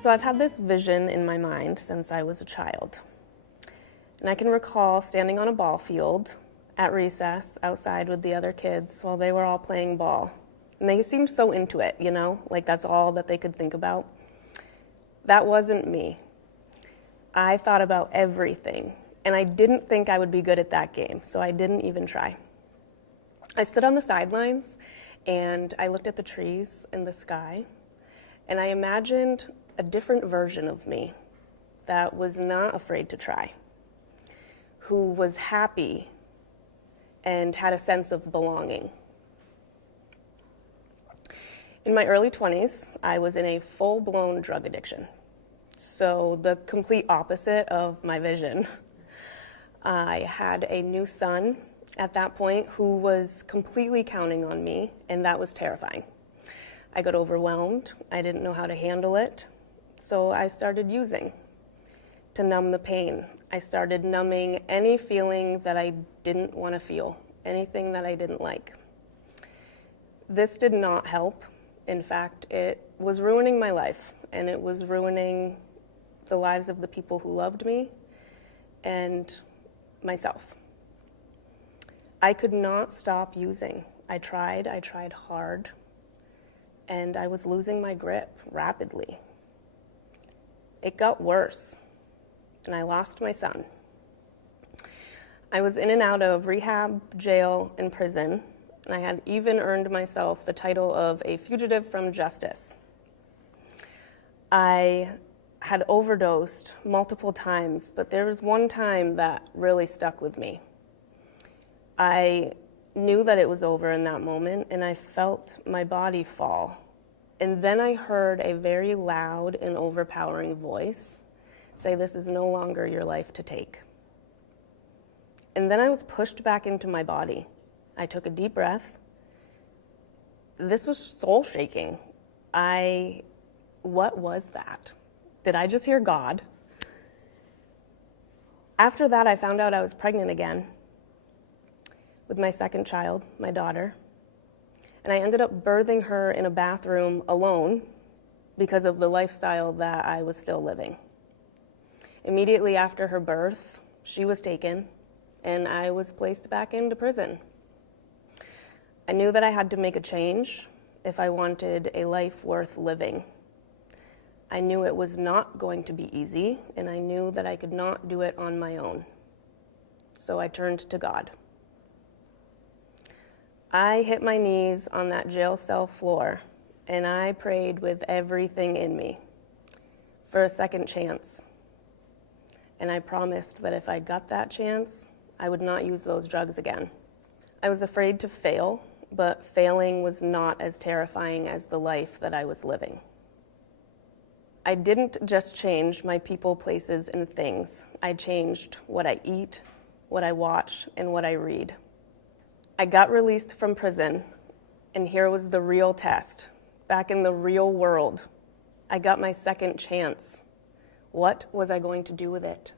So I've had this vision in my mind since I was a child. And I can recall standing on a ball field at recess outside with the other kids while they were all playing ball. And they seemed so into it, you know, like that's all that they could think about. That wasn't me. I thought about everything, and I didn't think I would be good at that game, so I didn't even try. I stood on the sidelines, and I looked at the trees and the sky, and I imagined a different version of me that was not afraid to try, who was happy and had a sense of belonging. In my early 20s, I was in a full-blown drug addiction, so the complete opposite of my vision. I had a new son at that point who was completely counting on me, and that was terrifying. I got overwhelmed. I didn't know how to handle it, so I started using to numb the pain. I started numbing any feeling that I didn't want to feel, anything that I didn't like. This did not help. In fact, it was ruining my life, and it was ruining the lives of the people who loved me and myself. I could not stop using. I tried hard, and I was losing my grip rapidly. It got worse, and I lost my son. I was in and out of rehab, jail, and prison, and I had even earned myself the title of a fugitive from justice. I had overdosed multiple times, but there was one time that really stuck with me. I knew that it was over in that moment, and I felt my body fall. And then I heard a very loud and overpowering voice say, "This is no longer your life to take." And then I was pushed back into my body. I took a deep breath. This was soul-shaking. What was that? Did I just hear God? After that, I found out I was pregnant again with my second child, my daughter. And I ended up birthing her in a bathroom alone because of the lifestyle that I was still living. Immediately after her birth, she was taken, and I was placed back into prison. I knew that I had to make a change if I wanted a life worth living. I knew it was not going to be easy, and I knew that I could not do it on my own. So I turned to God. I hit my knees on that jail cell floor, and I prayed with everything in me for a second chance. And I promised that if I got that chance, I would not use those drugs again. I was afraid to fail, but failing was not as terrifying as the life that I was living. I didn't just change my people, places, and things. I changed what I eat, what I watch, and what I read. I got released from prison, and here was the real test. Back in the real world, I got my second chance. What was I going to do with it?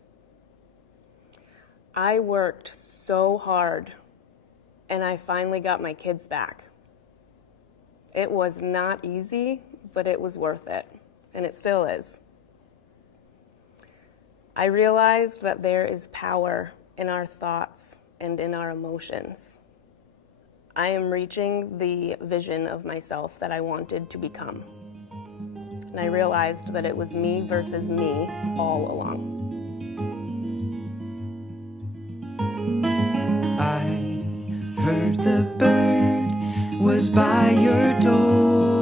I worked so hard, and I finally got my kids back. It was not easy, but it was worth it, and it still is. I realized that there is power in our thoughts and in our emotions. I am reaching the vision of myself that I wanted to become. And I realized that it was me versus me all along. I heard the bird was by your door,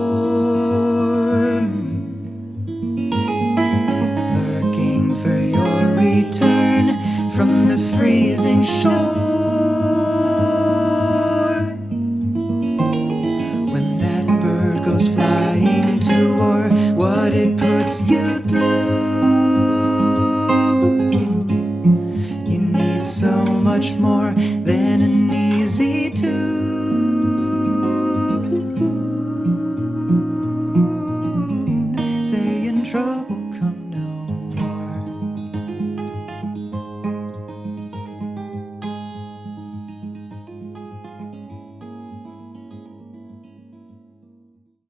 lurking for your return from the freezing shore. When that bird goes flying to war, what it puts you through, you need so much more